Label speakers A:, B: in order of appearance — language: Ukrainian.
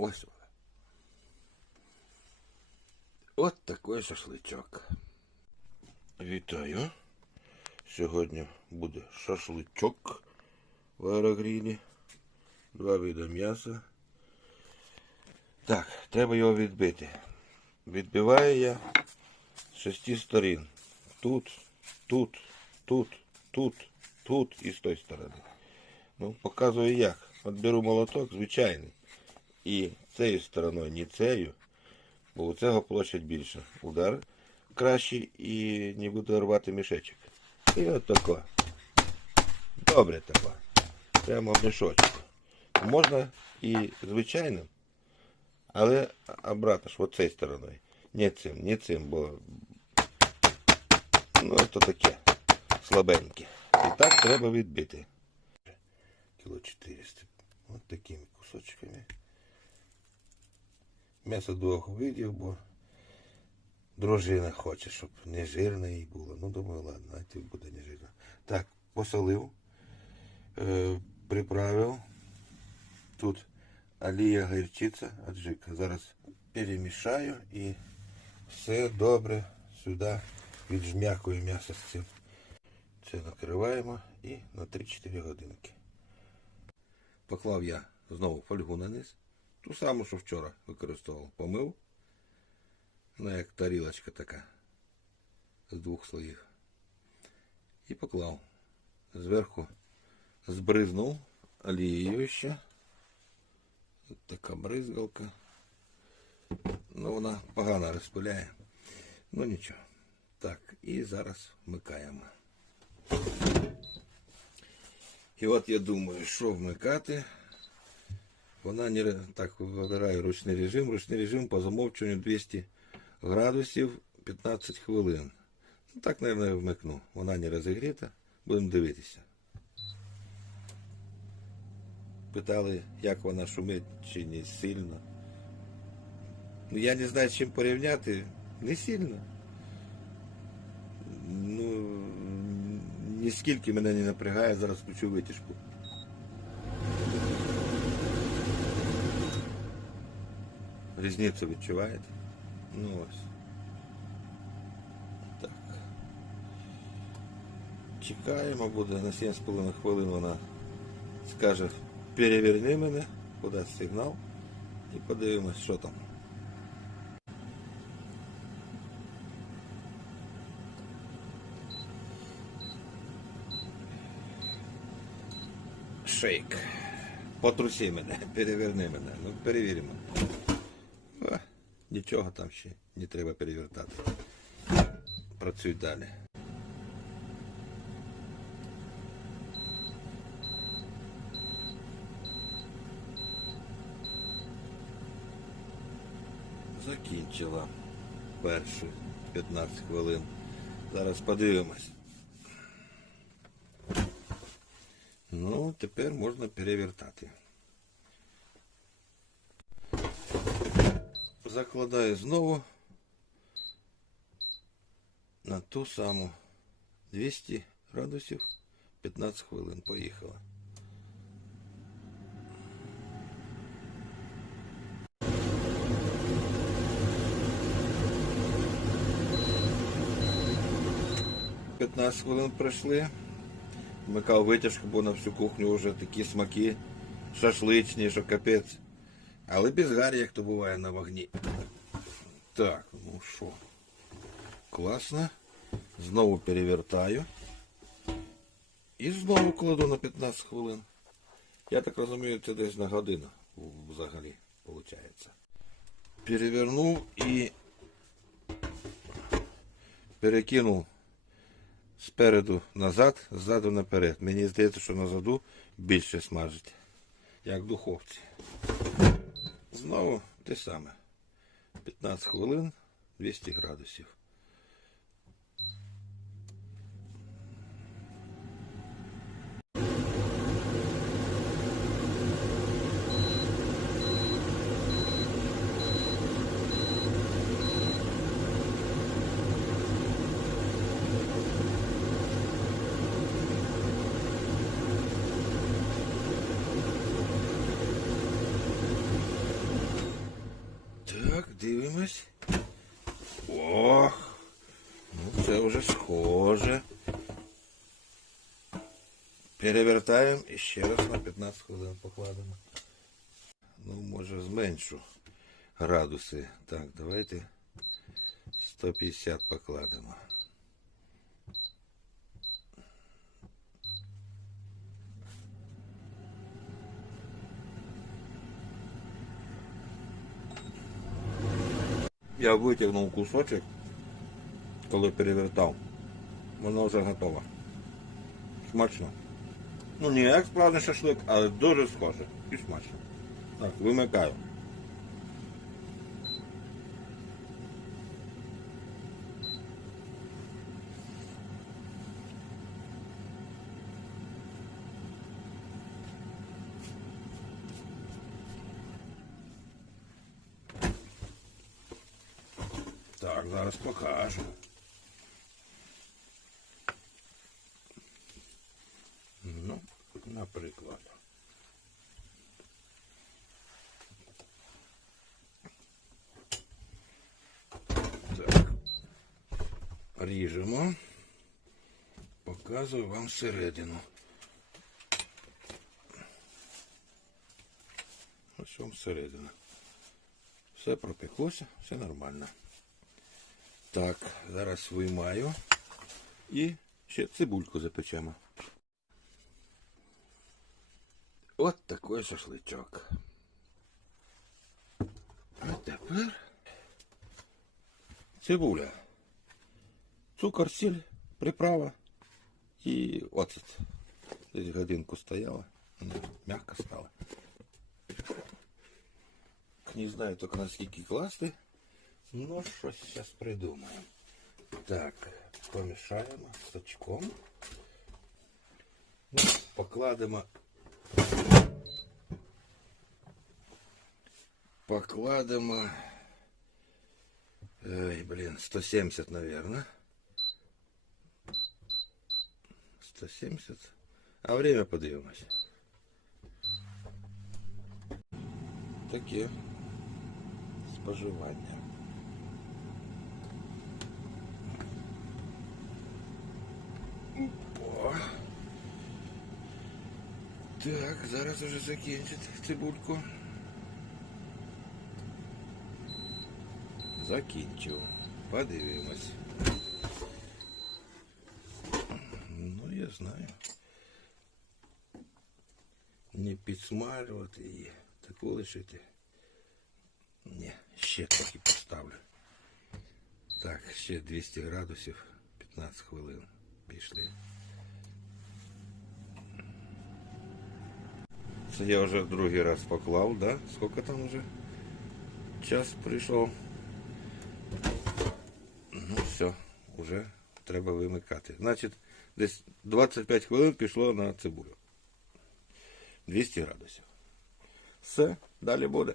A: Ось вона. От такий шашличок. Вітаю. Сьогодні буде шашличок в аерогрілі. Два види м'яса. Так, треба його відбити. Відбиваю я з шести сторін. Тут, тут, тут, тут, тут і з тої сторони. Ну, показую як. От беру молоток звичайний. І цією стороною, не цією, бо у цього площадь більше. Удар кращий і не буде рвати мішечок. І от тако. Добре тако. Прямо в мішочку. Можна і звичайним, але обратно ж, цією стороною. Не цим, не цим, бо ну то таке слабеньке. І так треба відбити. Кіло 400. От такими кусочками. М'ясо двох видів, бо дружина хоче, щоб не жирне їй було. Ну, думаю, ладно, знаєте, буде не жирно. Так, посолив, е, приправив. Тут олія гірчиця, аджика. Зараз перемішаю і все добре сюди віджмякую м'ясо з цим. Це накриваємо і на 3-4 годинки. Поклав я знову фольгу на низ. Ту саму, що вчора використовував. Помив. Ну, як тарілочка така. З двох слоїв. І поклав. Зверху збризнув олією ще. Така бризгалка. Ну, вона погано розпиляє. Ну нічого. Так, і зараз вмикаємо. І от я думаю, що вмикати. Вона не так вибираю ручний режим. Ручний режим по замовчуванню 200 градусів 15 хвилин. Ну, так, мабуть, вмикну. Вона не розігріта. Будемо дивитися. Питали, як вона шумить чи не сильно. Ну, я не знаю, з чим порівняти. Не сильно. Ну, ніскільки мене не напрягає, зараз включу витяжку. Різницю відчуваєте? Ну ось. Так. Чекаємо, буде на 7,5 хвилин вона скаже переверни мене, подасть сигнал і подивимось, що там. Шейк. Потруси мене, переверни мене. Ну, перевіримо. Нічого там ще не треба перевертати. Працюй далі. Закінчила перші 15 хвилин. Зараз подивимось. Ну, тепер можна перевертати. Закладаю знову на ту саму 200 градусів 15 хвилин. Поїхала. П'ятнадцять хвилин пройшли. Вмикав витяжку, бо на всю кухню вже такі смаки шашличні, що капець. Але без гарі, як то буває на вогні. Так, ну що. Класно. Знову перевертаю. І знову кладу на 15 хвилин. Я так розумію, це десь на годину взагалі виходить. Перевернув і перекинув спереду назад, ззаду наперед. Мені здається, що назаду більше смажить, як в духовці. Знову те саме. 15 хвилин, 200 градусів. Дивимось. Ох, ну це вже схоже. Перевертаємо і ще раз на 15 хвилин покладемо. Ну, може, зменшу градуси. Так, давайте 150 покладемо. Я витягнув кусочок, коли перевертав. Воно вже готове. Смачно. Ну, не як справжній шашлик, але дуже схоже. І смачно. Так, вимикаю. Так, зараз покажу. Ну, наприклад. Так. Ріжемо. Показую вам всередину. Ось вам всередину. Все пропеклося, все нормально. Так, зараз виймаю і ще цибульку запечемо. От такий шашличок. А тепер цибуля, цукор, сіль, приправа і оцет. Десь годинку стояла, вона м'яко стала. Не знаю только наскільки класти. Ну, щось зараз придумаємо. Так, помішаємо з сачком. Ну, покладемо. Покладемо. Ой, блін, 170, наверное. 170. А время подивимось. Таке споживання. Так, зараз уже закінчить цибульку. Закінчив. Подивимось. Ну, я знаю. Не підсмалювати її. Таку лишити. Ні, ще трохи поставлю. Так, ще 200 градусів, 15 хвилин пішли. Це я вже другий раз поклав, да? Скільки там вже? Час прийшов. Ну все, вже треба вимикати. Значить, десь 25 хвилин пішло на цибулю. 200 градусів. Все, далі буде.